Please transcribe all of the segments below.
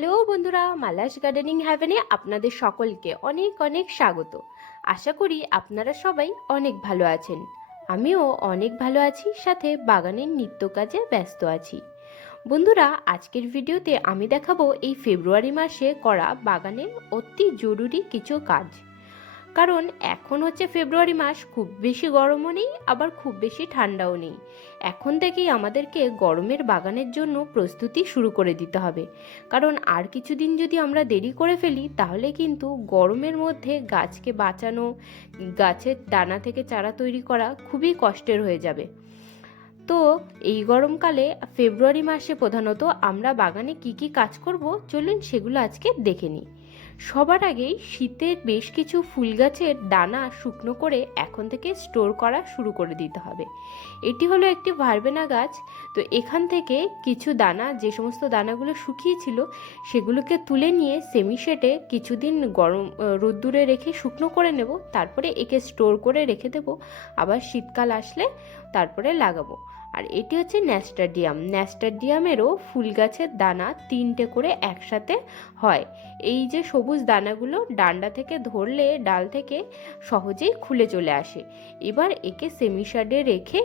Hello বন্ধুরা, Mala's gardening হ্যাভেনে আপনাদের সকলকে অনেক অনেক স্বাগত। আশা করি আপনারা সবাই অনেক ভালো আছেন। আমিও অনেক ভালো আছি, সাথে বাগানের নিত্য কাজে ব্যস্ত আছি। বন্ধুরা, আজকের ভিডিওতে আমি দেখাবো এই ফেব্রুয়ারি মাসে করা বাগানের অতি জরুরি কিছু কাজ। কারণ এখন হচ্ছে ফেব্রুয়ারি মাস, খুব বেশি গরমও নেই আবার খুব বেশি ঠান্ডাও নেই। এখন থেকেই আমাদেরকে গরমের বাগানের জন্য প্রস্তুতি শুরু করে দিতে হবে। কারণ আর কিছুদিন যদি আমরা দেরি করে ফেলি তাহলে কিন্তু গরমের মধ্যে গাছকে বাঁচানো, গাছের দানা থেকে চারা তৈরি করা খুবই কষ্টের হয়ে যাবে। তো এই গরমকালে ফেব্রুয়ারি মাসে প্রধানত আমরা বাগানে কি কি কাজ করব, চলুন সেগুলো আজকে দেখে নিই। সবার আগেই শীতের বেশ কিছু ফুল গাছের দানা শুকনো করে এখন থেকে স্টোর করা শুরু করে দিতে হবে। এটি হলো একটি ভারবেনা গাছ। তো এখান থেকে কিছু দানা, যে সমস্ত দানাগুলো শুকিয়েছিল সেগুলোকে তুলে নিয়ে সেমিশেটে কিছুদিন গরম রোদ্দুরে রেখে শুকনো করে নেব। তারপরে একে স্টোর করে রেখে দেব, আবার শীতকাল আসলে তারপরে লাগাবো। আর এটি হচ্ছে ন্যাস্টারডিয়ামেরও ফুল গাছের দানা 3টে করে একসাথে হয়। এই যে সবুজ দানাগুলো ডান্ডা থেকে ধরলে ডাল থেকে সহজেই খুলে চলে আসে। এবার একে সেমিশাডে রেখে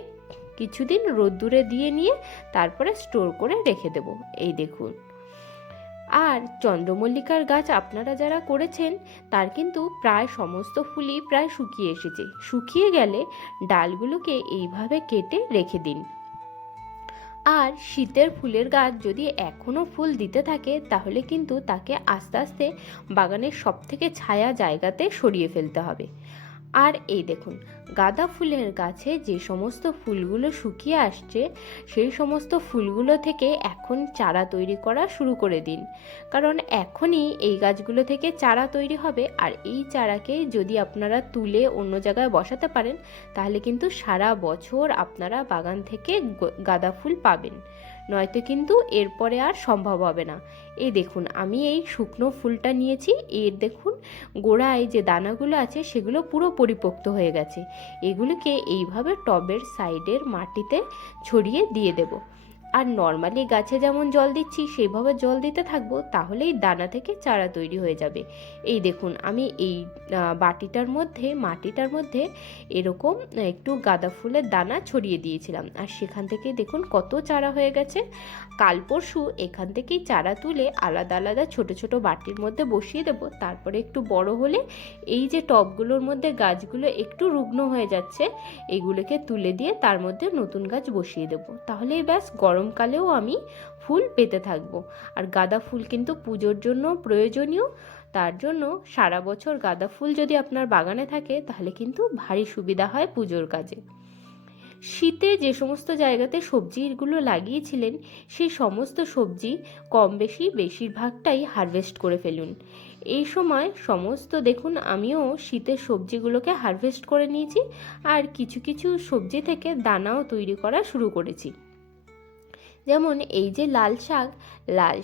কিছুদিন রোদ্দুরে দিয়ে নিয়ে তারপরে স্টোর করে রেখে দেব। এই দেখুন। আর চন্দ্রমল্লিকার গাছ আপনারা যারা করেছেন তার কিন্তু প্রায় সমস্ত ফুলই প্রায় শুকিয়ে এসেছে। শুকিয়ে গেলে ডালগুলোকে এইভাবে কেটে রেখে দিন। আর শীতের ফুলের গাছ যদি এখনও ফুল দিতে থাকে তাহলে কিন্তু তাকে আস্তে আস্তে বাগানের সবথেকে ছায়া জায়গাতে সরিয়ে ফেলতে হবে। আর এই দেখুন, গাঁদা ফুলের গাছে যে সমস্ত ফুলগুলো শুকিয়ে আসছে সেই সমস্ত ফুলগুলো থেকে এখন চারা তৈরি করা শুরু করে দিন। কারণ এখনই এই গাছগুলো থেকে চারা তৈরি হবে, আর এই চারাকে যদি আপনারা তুলে অন্য জায়গায় বসাতে পারেন তাহলে কিন্তু সারা বছর আপনারা বাগান থেকে গাঁদা ফুল পাবেন। নয়তো কিন্তু এরপরে আর সম্ভব হবে না। এই দেখুন, আমি এই শুকনো ফুলটা নিয়েছি, এর দেখুন গোড়ায় যে দানাগুলো আছে সেগুলো পুরো পরিপক্ত হয়ে গেছে। এগুলোকে এইভাবে টবের সাইডের মাটিতে ছড়িয়ে দিয়ে দেব। আর নর্মালি গাছে যেমন জল দিচ্ছি সেইভাবে জল দিতে থাকবো, তাহলেই দানা থেকে চারা তৈরি হয়ে যাবে। এই দেখুন, আমি এই মাটিটার মধ্যে এরকম একটু গাঁদা ফুলের দানা ছড়িয়ে দিয়েছিলাম, আর সেখান থেকে দেখুন কত চারা হয়ে গেছে। কাল পরশু এখান থেকেই চারা তুলে আলাদা আলাদা ছোট ছোট বাটির মধ্যে বসিয়ে দেব। তারপরে একটু বড় হলে এই যে টবগুলোর মধ্যে গাছগুলো একটু রুগ্ন হয়ে যাচ্ছে এগুলোকে তুলে দিয়ে তার মধ্যে নতুন গাছ বসিয়ে দেব। তাহলেই ব্যাস, গরমকালেও আমি ফুল পেতে থাকবো। আর গাঁদা ফুল কিন্তু পুজোর জন্য প্রয়োজনীয়। তার জন্য সারা বছর গাঁদা ফুল যদি আপনার বাগানে থাকে তাহলে কিন্তু ভারী সুবিধা হয় পুজোর কাজে। শীতে যে সমস্ত জায়গাতে সবজিগুলো লাগিয়েছিলেন সেই সমস্ত সবজি কম বেশি বেশিরভাগটাই হারভেস্ট করে ফেলুন। এই সময় সমস্ত দেখুন, আমিও শীতের সবজিগুলোকে হারভেস্ট করে নিয়েছি, আর কিছু কিছু সবজি থেকে দানাও তৈরি করা শুরু করেছি। যেমন এই যে লাল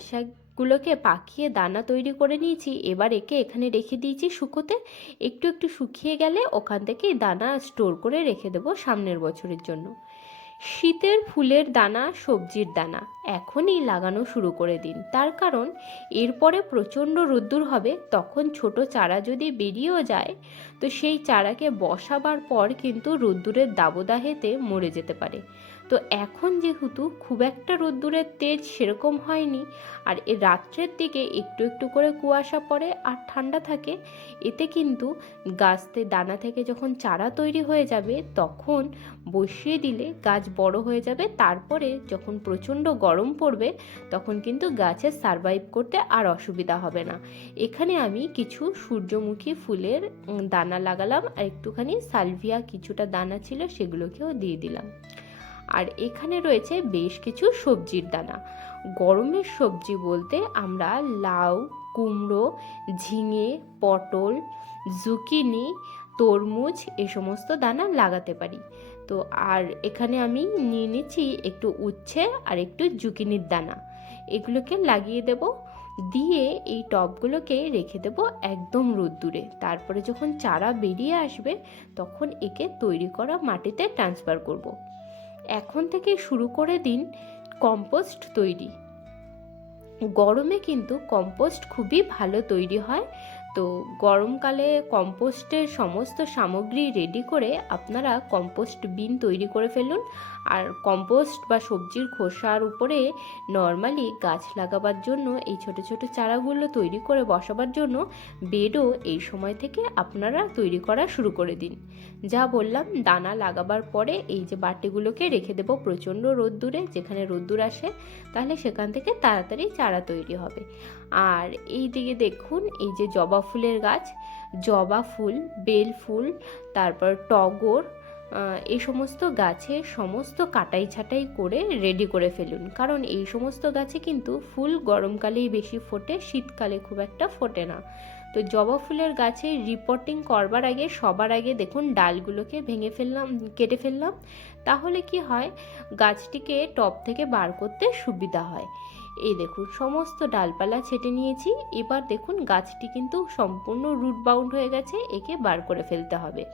শাকগুলোকে পাকিয়ে দানা তৈরি করে নিয়েছি। এবার একে এখানে রেখে দিয়েছি শুকোতে। একটু একটু শুকিয়ে গেলে ওখান থেকে দানা স্টোর করে রেখে দেবো সামনের বছরের জন্য। শীতের ফুলের দানা, সবজির দানা এখনই লাগানো শুরু করে দিন। তার কারণ এরপরে প্রচণ্ড রোদ্দুর হবে, তখন ছোট চারা যদি বেরিয়েও যায় তো সেই চারাকে বসাবার পর কিন্তু রোদ্দুরের দাবদাহেতে মরে যেতে পারে। তো এখন যেহেতু খুব একটা রোদ্দুরের তেজ সেরকম হয়নি, আর এ রাত্রের দিকে একটু একটু করে কুয়াশা পড়ে আর ঠান্ডা থাকে, এতে কিন্তু গাছতে দানা থেকে যখন চারা তৈরি হয়ে যাবে তখন বসিয়ে দিলে গাছ বড় হয়ে যাবে। তারপরে যখন প্রচণ্ড গরম পড়বে তখন কিন্তু গাছের সারভাইভ করতে আর অসুবিধা হবে না। এখানে আমি কিছু সূর্যমুখী ফুলের দানা লাগালাম, আর একটুখানি সালভিয়া কিছুটা দানা ছিল সেগুলোকেও দিয়ে দিলাম। আর এখানে রয়েছে বেশ কিছু সবজির দানা। গরমের সবজি বলতে আমরা লাউ, কুমড়ো, ঝিঙে, পটল, জুকিনি, তরমুজ এ সমস্ত দানা লাগাতে পারি। তো আর এখানে আমি নিয়ে নিচ্ছি একটু উচ্ছে আর একটু জুকিনির দানা, এগুলোকে লাগিয়ে দেব। দিয়ে এই টবগুলোকে রেখে দেব একদম রোদ্দুরে। তারপরে যখন চারা বেরিয়ে আসবে তখন একে তৈরি করা মাটিতে ট্রান্সফার করব। এখন থেকে শুরু করে দিন কম্পোস্ট তৈরি। গরমে কিন্তু কম্পোস্ট খুবই ভালো তৈরি হয়। তো গরমকালে কম্পোস্টের সমস্ত সামগ্রী রেডি করে আপনারা কম্পোস্ট বিন তৈরি করে ফেলুন। আর কম্পোস্ট বা সবজির খোসার উপরে নর্মালি গাছ লাগাবার জন্য এই ছোট ছোট চারাগুলো তৈরি করে বসাবার জন্য বেডও এই সময় থেকে আপনারা তৈরি করা শুরু করে দিন। যা বললাম, দানা লাগাবার পরে এই যে বাটিগুলোকে রেখে দেবো প্রচণ্ড রোদ্দুরে, যেখানে রোদ্দুর আসে, তাহলে সেখান থেকে তাড়াতাড়ি চারা তৈরি হবে। আর এই দিকে দেখুন, এই যে জবা ফুলের গাছ, জবা ফুল, বেল ফুল, তারপর টগর, এই সমস্ত গাছে সমস্ত কাটাই ছাঁটাই করে রেডি করে ফেলুন, কারণ এই সমস্ত গাছে কিন্তু ফুল গরমকালেই বেশি ফোটে, শীতকালে খুব একটা ফোটে না। তো জবা ফুলের গাছে রিপোর্টিং করবার আগে সবার আগে দেখুন ডালগুলোকে ভেঙে ফেললাম, কেটে ফেললাম, তাহলে কি হয়, গাছটিকে টব থেকে বার করতে সুবিধা হয়। এই দেখুন সমস্ত ডালপালা ছেটে নিয়েছি। এবার দেখুন গাছটি কিন্তু সম্পূর্ণ রুট বাউন্ড হয়ে গেছে, একে বার করে ফেলতে হবে।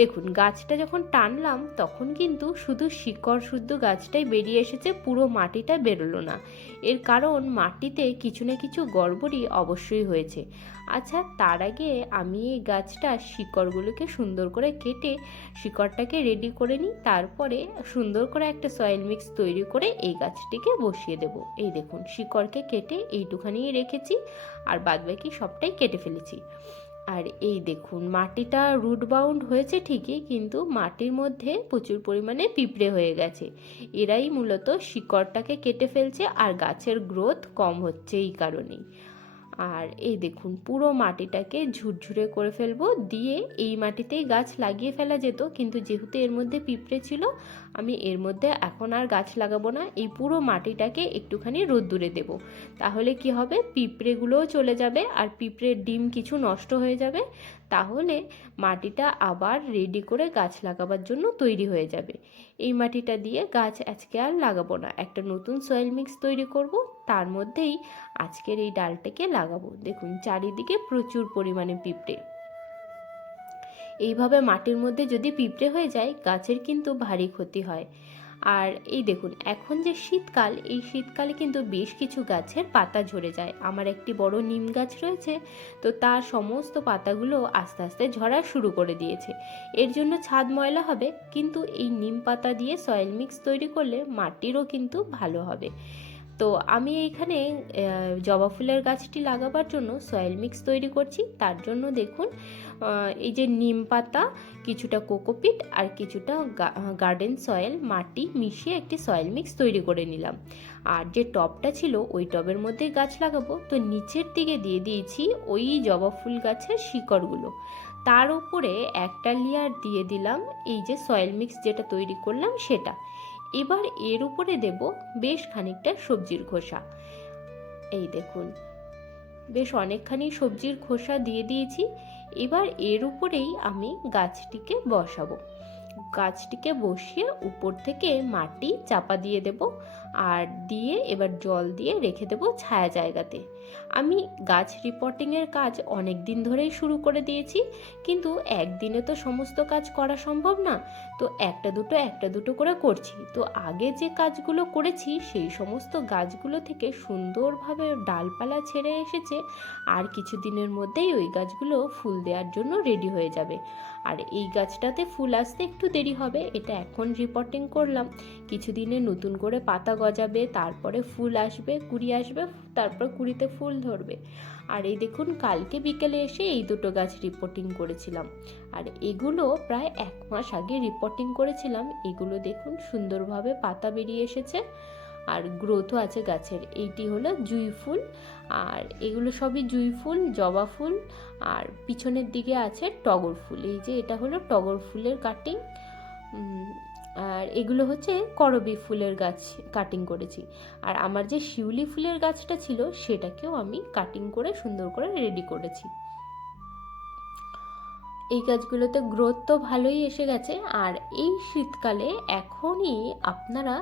দেখুন গাছটা যখন টানলাম তখন কিন্তু শুধু শিকড় শুদ্ধ গাছটাই বেরিয়ে এসেছে, পুরো মাটিটা বেরোলো না। এর কারণ মাটিতে কিছু না কিছু গড়বড়ি অবশ্যই হয়েছে। আচ্ছা, তার আগে আমি এই গাছটা শিকড়গুলোকে সুন্দর করে কেটে শিকড়টাকে রেডি করে নিই, তারপরে সুন্দর করে একটা সয়েল মিক্স তৈরি করে এই গাছটিকে বসিয়ে দেব। এই দেখুন শিকড়কে কেটে এইটুখানিই রেখেছি, আর বাদবাকি সবটাই কেটে ফেলেছি। আর এই দেখুন মাটিটা রুট বাউন্ড হয়েছে ঠিকই, কিন্তু মাটির মধ্যে প্রচুর পরিমাণে পিঁপড়ে হয়ে গেছে। এরাই মূলত শিকড়টাকে কেটে ফেলছে, আর গাছের গ্রোথ কম হচ্ছে এই কারণেই। আর এই দেখুন পুরো মাটিটাকে ঝুরঝুরে করে ফেলবো, দিয়ে এই মাটিতেই গাছ লাগিয়ে ফেলা যেত, কিন্তু যেহেতু এর মধ্যে পিঁপড়ে ছিল, আমি এর মধ্যে এখন আর গাছ লাগাবো না। এই পুরো মাটিটাকে একটুখানি রোদ্দুরে দেব, তাহলে কি হবে, পিঁপড়েগুলোও চলে যাবে আর পিঁপড়ের ডিম কিছু নষ্ট হয়ে যাবে, তাহলে মাটিটা আবার রেডি করে গাছ লাগাবার জন্য তৈরি হয়ে যাবে। এই মাটিটা দিয়ে গাছ আজকে আর লাগাবো না, একটা নতুন সয়েল মিক্স তৈরি করব, তার মধ্যেই আজকের এই ডালটাকে লাগাবো। দেখুন চারিদিকে প্রচুর পরিমাণে পিঁপড়ে। এইভাবে মাটির মধ্যে যদি পিঁপড়ে হয়ে যায় গাছের কিন্তু ভারী ক্ষতি হয়। আর এই দেখুন এখন যে শীতকাল, এই শীতকালে কিন্তু বেশ কিছু গাছের পাতা ঝরে যায়। আমার একটি বড় নিম গাছ রয়েছে, তো তার সমস্ত পাতাগুলো আস্তে আস্তে ঝরা শুরু করে দিয়েছে। এর জন্য ছাদ ময়লা হবে, কিন্তু এই নিম পাতা দিয়ে সয়েল মিক্স তৈরি করলে মাটিরও কিন্তু ভালো হবে। তো আমি এইখানে জবা ফুলের গাছটি লাগাবার জন্য সয়েল মিক্স তৈরি করছি। তার জন্য দেখুন এই যে নিম পাতা, কিছুটা কোকোপিট আর কিছুটা গার্ডেন সয়েল মাটি মিশিয়ে একটি সয়েল মিক্স তৈরি করে নিলাম। আর যে টবটা ছিল ওই টবের মধ্যেই গাছ লাগাবো, তো নিচের দিকে দিয়ে দিয়েছি ওই জবা ফুল গাছের শিকড়গুলো। তার উপরে একটা লেয়ার দিয়ে দিলাম এই যে সয়েল মিক্স যেটা তৈরি করলাম সেটা। এবার এর উপরে দেব বেশ খানিকটা সবজির খোসা। এই দেখুন বেশ অনেকখানি সবজির খোসা দিয়ে দিয়েছি। এবার এর উপরেই আমি গাছটিকে বসাবো। গাছটিকে বসিয়ে উপর থেকে মাটি চাপা দিয়ে দেব, আর দিয়ে এবার জল দিয়ে রেখে দেব ছায়া জায়গাতে। আমি গাছ রিপোর্টিংয়ের কাজ অনেক দিন ধরেই শুরু করে দিয়েছি, কিন্তু একদিনে তো সমস্ত কাজ করা সম্ভব না, তো একটা দুটো করে করছি। তো আগে যে কাজগুলো করেছি সেই সমস্ত গাছগুলো থেকে সুন্দরভাবে ডালপালা ছেড়ে এসেছে, আর কিছু দিনের মধ্যেই ওই গাছগুলো ফুল দেওয়ার জন্য রেডি হয়ে যাবে। আর এই গাছটাতে ফুল আসতে একটু দেরি হবে, এটা এখন রিপোর্টিং করলাম, কিছুদিনে নতুন করে পাতা গজাবে, তারপরে ফুল আসবে, কুড়ি আসবে, তারপর কুড়িতে ফুল ধরবে। আর এই দেখুন কালকে বিকেলে এসে এই দুটো গাছ রিপোর্টিং করেছিলাম, আর এগুলো প্রায় 1 মাস আগে রিপোর্টিং করেছিলাম। এগুলো দেখুন সুন্দরভাবে পাতা বেরিয়ে এসেছে, আর গ্রোথও আছে গাছের। এইটি হলো জুঁই ফুল, আর এগুলো সবই জুঁই ফুল, জবা ফুল, আর পিছনের দিকে আছে টগর ফুল। এই যে এটা হলো টগর ফুলের কাটিং, আর এগুলো হচ্ছে করবী ফুলের গাছ কাটিং করেছি। আর আমার যে শিউলি ফুলের গাছটা ছিল সেটাকেও আমি কাটিং করে সুন্দর করে রেডি করেছি। এই গাছগুলোতে গ্রোথ তো ভালোই এসে গেছে। আর এই শীতকালে এখনই আপনারা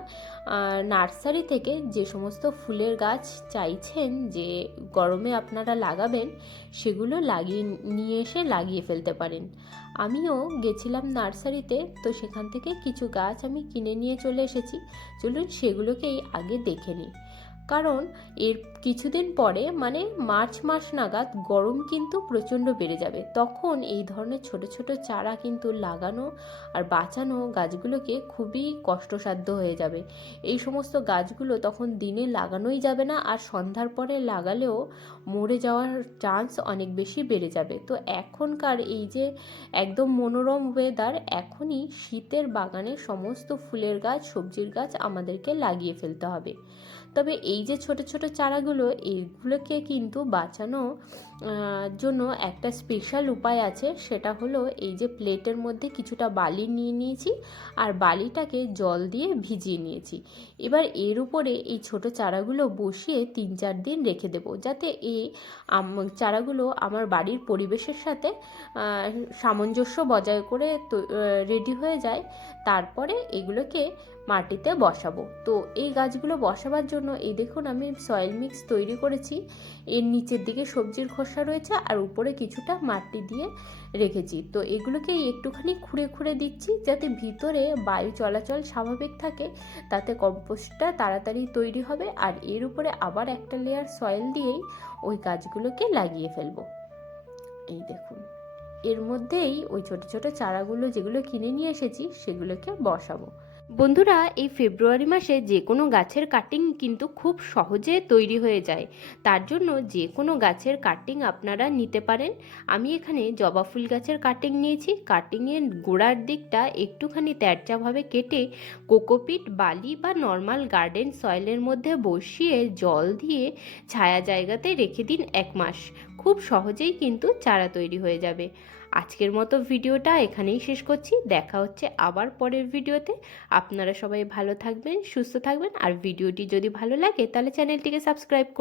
নার্সারি থেকে যে সমস্ত ফুলের গাছ চাইছেন যে গরমে আপনারা লাগাবেন, সেগুলো নিয়ে এসে লাগিয়ে ফেলতে পারেন। আমিও গেছিলাম নার্সারিতে, তো সেখান থেকে কিছু গাছ আমি কিনে নিয়ে চলে এসেছি। চলুন সেগুলোকেই আগে দেখে নিই। কারণ এর কিছুদিন পরে মানে মার্চ মাস নাগাদ গরম কিন্তু প্রচণ্ড বেড়ে যাবে। তখন এই ধরনের ছোট ছোট চারা কিন্তু লাগানো আর বাঁচানো গাছগুলোকে খুবই কষ্টসাধ্য হয়ে যাবে। এই সমস্ত গাছগুলো তখন দিনে লাগানোই যাবে না, আর সন্ধ্যার পরে লাগালেও মরে যাওয়ার চান্স অনেক বেশি বেড়ে যাবে। তো এখনকার এই যে একদম মনোরম ওয়েদার, এখনই শীতের বাগানে সমস্ত ফুলের গাছ, সবজির গাছ আমাদেরকে লাগিয়ে ফেলতে হবে। তবে এই যে ছোট ছোট চারাগুলো, এইগুলোকে কিন্তু বাঁচানো জন্য একটা স্পেশাল উপায় আছে। সেটা হলো এই যে প্লেটের মধ্যে কিছুটা বালি নিয়ে নিয়েছি আর বালিটাকে জল দিয়ে ভিজিয়ে নিয়েছি। এবার এর উপরে এই ছোট চারাগুলো বসিয়ে 3-4 দিন রেখে দেবো, যাতে এই চারাগুলো আমার বাড়ির পরিবেশের সাথে সামঞ্জস্য বজায় করে রেডি হয়ে যায়। তারপরে এগুলোকে মাটিতে বসাবো। তো এই গাছগুলো বসাবার জন্য এই দেখুন আমি সয়েল মিক্স তৈরি করেছি। এর নিচের দিকে সবজির খোসা রয়েছে আর উপরে কিছুটা মাটি দিয়ে রেখেছি। তো এগুলোকে একটুখানি খুঁড়ে খুঁড়ে দিচ্ছি, যাতে ভিতরে বায়ু চলাচল স্বাভাবিক থাকে, তাতে কম্পোস্টটা তাড়াতাড়ি তৈরি হবে। আর এর উপরে আবার একটা লেয়ার সয়েল দিয়েই ওই গাছগুলোকে লাগিয়ে ফেলবো। এই দেখুন, এর মধ্যেই ওই ছোট ছোট চারাগুলো যেগুলো কিনে নিয়ে এসেছি সেগুলোকে বসাবো। বন্ধুরা, এই ফেব্রুয়ারি মাসে যে কোনো গাছের কাটিং কিন্তু খুব সহজে তৈরি হয়ে যায়। তার জন্য যে কোনো গাছের কাটিং আপনারা নিতে পারেন। আমি এখানে জবা ফুল গাছের কাটিং নিয়েছি। কাটিংয়ের গোড়ার দিকটা একটুখানি তেরচাভাবে কেটে কোকোপিট, বালি বা নর্মাল গার্ডেন সয়েলের মধ্যে বসিয়ে জল দিয়ে ছায়া জায়গাতে রেখে দিন 1 মাস। খুব সহজেই কিন্তু চারা তৈরি হয়ে যাবে। আজকের মতো ভিডিওটা এখানেই শেষ করছি। দেখা হচ্ছে আবার পরের ভিডিওতে। আপনারা সবাই ভালো থাকবেন, সুস্থ থাকবেন, আর ভিডিওটি যদি ভালো লাগে তাহলে চ্যানেলটিকে সাবস্ক্রাইব করুন।